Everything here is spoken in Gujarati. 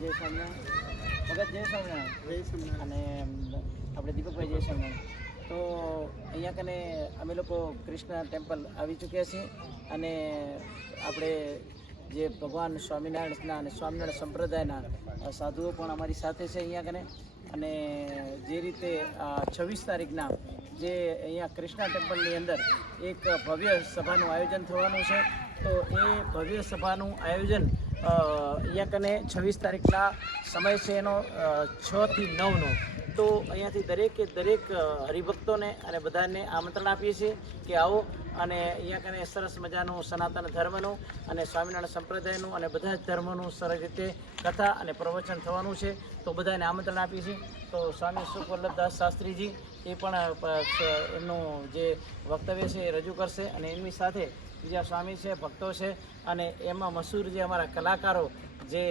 જય સ્વામિનારાયણ ભગત, જય સ્વામિનારાયણ. અને આપણે દીપકભાઈ જય સ્વામિનારાયણ. તો અહીંયા કને અમે લોકો કૃષ્ણ ટેમ્પલ આવી ચૂક્યા છીએ અને આપણે જે ભગવાન સ્વામિનારાયણના અને સ્વામિનારાયણ સંપ્રદાયના સાધુઓ પણ અમારી સાથે છે અહીંયા કને. અને જે રીતે 26 તારીખના જે અહીંયા કૃષ્ણા ટેમ્પલની અંદર એક ભવ્ય સભાનું આયોજન થવાનું છે. તો એ ભવ્ય સભાનું આયોજન અહીંયા કને 26 તારીખના સમય છે એનો 6 થી 9નો. તો અહીંયાથી દરેક હરિભક્તોને અને બધાને આમંત્રણ આપીએ છીએ કે આવો અને અહીંયા કને સરસ મજાનું સનાતન ધર્મનું અને સ્વામિનારાયણ સંપ્રદાયનું અને બધા જ ધર્મોનું સરસ રીતે કથા અને પ્રવચન થવાનું છે. તો બધાને આમંત્રણ આપીએ છીએ. તો સ્વામી સુખ વલ્લભદાસ શાસ્ત્રીજી એ પણ એમનું જે વક્તવ્ય છે એ રજૂ કરશે અને એમની સાથે બીજા સ્વામી છે, ભક્તો છે અને એમાં મશહૂર જે અમારા કલાકારો જે